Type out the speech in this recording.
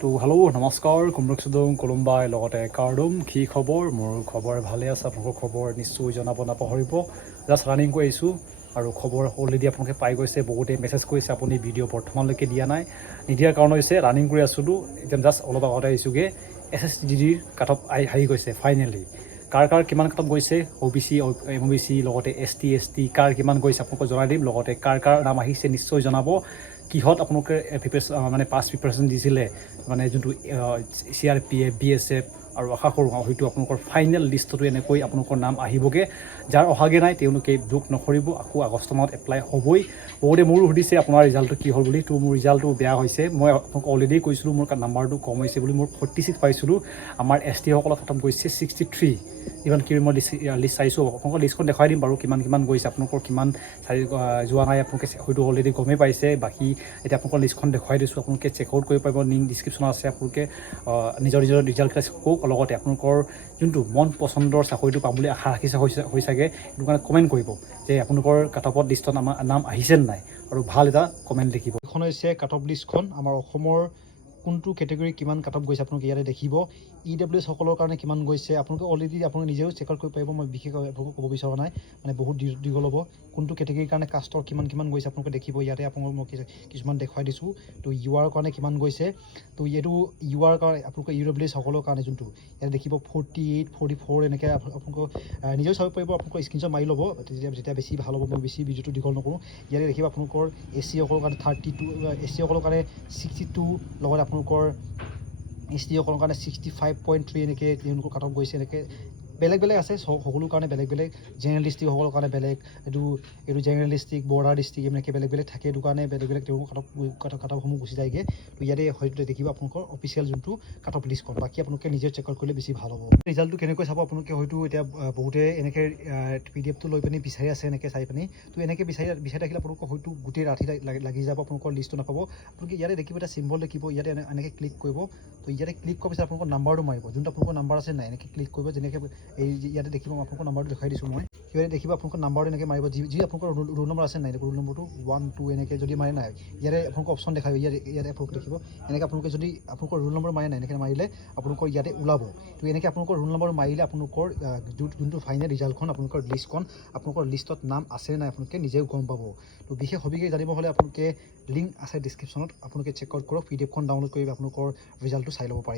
তো হেল্ল' নমস্কাৰ কুমৰকচুদং কলম্বাই লগতে কাৰ্ডুম কি খবৰ মোৰ খবৰ ভালে আছে আপোনালোকৰ খবৰ নিশ্চয় জনাব নাপাহৰিব জাষ্ট ৰানিং কৰি আহিছোঁ আৰু খবৰ অলৰেডি আপোনালোকে পাই গৈছে বহুতে মেছেজ কৰিছে আপুনি ভিডিঅ' বৰ্তমানলৈকে দিয়া নাই নিদিয়াৰ কাৰণ হৈছে ৰানিং কৰি আছিলোঁ এতিয়া জাষ্ট অলপ আগতে আহিছোঁগৈ SSTDৰ কাট অফ আহি গৈছে ফাইনেলি কাৰ কিমান কাট অফ গৈছে OBC MOBC লগতে ST ST কাৰ কিমান গৈছে আপোনালোকক জনাই দিম লগতে কাৰ নাম আহিছে নিশ্চয় জনাব কিহত আপোনালোকে মানে পাছ প্ৰিপাৰেশ্যন দিছিলে মানে যোনটো CRPF BSF আৰু আশা কৰোঁ হয়তো আপোনালোকৰ ফাইনেল লিষ্টতো এনেকৈ আপোনালোকৰ নাম আহিবগৈ যাৰ অহাগৈ নাই তেওঁলোকে দুখ নকৰিব আকৌ আগষ্ট মাহত এপ্লাই হ'বই বহুতে মোৰো সুধিছে আপোনাৰ ৰিজাল্টটো কি হ'ল বুলি তো মোৰ ৰিজাল্টটো বেয়া হৈছে মই আপোনালোকক অলৰেডি কৈছিলোঁ মোৰ নাম্বাৰটো কম হৈছে বুলি মোৰ 46 পাইছিলোঁ আমাৰ ST সকলক খতম গৈছে 63 ইমান কি মই লিষ্ট চাইছোঁ আপোনালোকৰ লিষ্টখন দেখুৱাই দিম বাৰু কিমান গৈছে আপোনালোকৰ কিমান যোৱা নাই আপোনালোকে হয়তো অলৰেডি গমেই পাইছে বাকী এতিয়া আপোনালোকৰ লিষ্টখন দেখুৱাই দিছোঁ আপোনালোকে চেক আউট কৰিব পাৰিব লিংক ডিছক্ৰিপশ্যনত আছে আপোনালোকে নিজৰ ৰিজাল্টকেইটা চাওক লগতে আপোনালোকৰ যোনটো মন পচন্দৰ চাকৰিটো পাম বুলি আশা ৰাখিছে হৈছাগে সেইটো কাৰণে কমেণ্ট কৰিব যে আপোনালোকৰ কাট অফত লিষ্টত আমাৰ নাম আহিছে নাই আৰু ভাল এটা কমেণ্ট লিখিব এইখন হৈছে কাট অফ লিষ্টখন আমাৰ অসমৰ কোনটো কেটেগৰী কিমান কাট অফ গৈছে আপোনালোকে ইয়াতে দেখিব EWS সকলৰ কাৰণে কিমান গৈছে আপোনালোকে অলৰেডি আপোনালোকে নিজেও চেক আউট কৰিব পাৰিব মই বিশেষকৈ আপোনালোকক ক'ব বিচৰা নাই মানে বহুত দীঘল হ'ব কোনটো কেটেগৰীৰ কাৰণে কাষ্টৰ কিমান গৈছে আপোনালোকে দেখিব ইয়াতে আপোনালোকক মই কিছুমান দেখুৱাই দিছোঁ তো UR কাৰণে কিমান গৈছে তো এইটো UR কাৰণে আপোনালোকে EWS সকলৰ কাৰণে যোনটো ইয়াতে দেখিব 48 44 এনেকৈ আপোনালোকক নিজেও চাব পাৰিব আপোনালোকৰ স্ক্ৰীনশ্বট মাৰি ল'ব যেতিয়া বেছি ভাল হ'ব মই বেছি ভিডিঅ'টো দীঘল নকৰোঁ ইয়াতে দেখিব আপোনালোকৰ SC সকলৰ কাৰণে 32 SC সকলৰ কাৰণে 62 লগতে আপোনালোকৰ ST সকলৰ কাৰণে 65.3 এনেকৈ তেওঁলোকৰ কাট অফ গৈছে এনেকৈ বেলেগ আছে সকলো কাৰণে বেলেগ জেনেৰেল ডিষ্ট্ৰিক্ট সকলৰ কাৰণে বেলেগ এইটো জেনেৰেল ডিষ্ট্ৰিক্ট বৰ্ডাৰ ডিষ্ট্ৰিক্ট এনেকৈ বেলেগ থাকে এইটো কাৰণে বেলেগ তেওঁলোকৰ কাট অফসমূহ গুচি যায়গৈ তো ইয়াতে হয়তো দেখিব আপোনালোকৰ অফিচিয়েল যোনটো কাট অফ লিষ্টখন বাকী আপোনালোকে নিজে চেক আউট কৰিলে বেছি ভাল হ'ব ৰিজাল্টটো কেনেকৈ চাব আপোনালোকে হয়তো এতিয়া বহুতে এনেকৈ PDF টো লৈ পিনি বিচাৰি আছে এনেকৈ চাই পিনি তো এনেকৈ বিচাৰি থাকিলে আপোনালোকৰ হয়তো গোটেই ৰাতি লাগি যাব আপোনালোকৰ লিষ্টটো নাপাব আপোনালোকে ইয়াতে দেখিব এটা চিম্বল দেখিব ইয়াতে এনেকৈ ক্লিক কৰিব তো ইয়াতে ক্লিক কৰাৰ পিছত আপোনালোকৰ নাম্বাৰটো মাৰিব যোনটো আপোনালোকৰ নাম্বাৰ আছে নাই এনেকৈ ক্লিক কৰিব যেনেকৈ এই ইয়াতে দেখিব মই আপোনালোকৰ নাম্বাৰটো দেখাই দিছোঁ মই ইয়াতে দেখিব আপোনালোকৰ নাম্বাৰটো এনেকৈ মাৰিব যি আপোনালোকৰ ৰোল নম্বৰ আছে নাই ৰোল নম্বৰটো 1 2 এনেকৈ যদি মাৰে নাই ইয়াতে আপোনালোকৰ অপশ্যন দেখাব ইয়াতে আপোনালোকে দেখিব এনেকৈ আপোনালোকে যদি আপোনালোকৰ ৰোল নম্বৰ মাৰে নাই এনেকৈ মাৰিলে আপোনালোকৰ ইয়াতে ওলাব তো এনেকৈ আপোনালোকৰ ৰোল নম্বৰ মাৰিলে আপোনালোকৰ যোনটো ফাইনেল ৰিজাল্টখন আপোনালোকৰ লিষ্টখন আপোনালোকৰ লিষ্টত নাম আছে নাই আপোনালোকে নিজেও গম পাব তো বিশেষ সবিশেষ জানিব হ'লে আপোনালোকে লিংক আছে ডিছক্ৰিপশ্যনত আপোনালোকে চেক আউট কৰক PDF খন ডাউনলোড কৰি আপোনালোকৰ ৰিজাল্টটো চাই ল'ব পাৰিব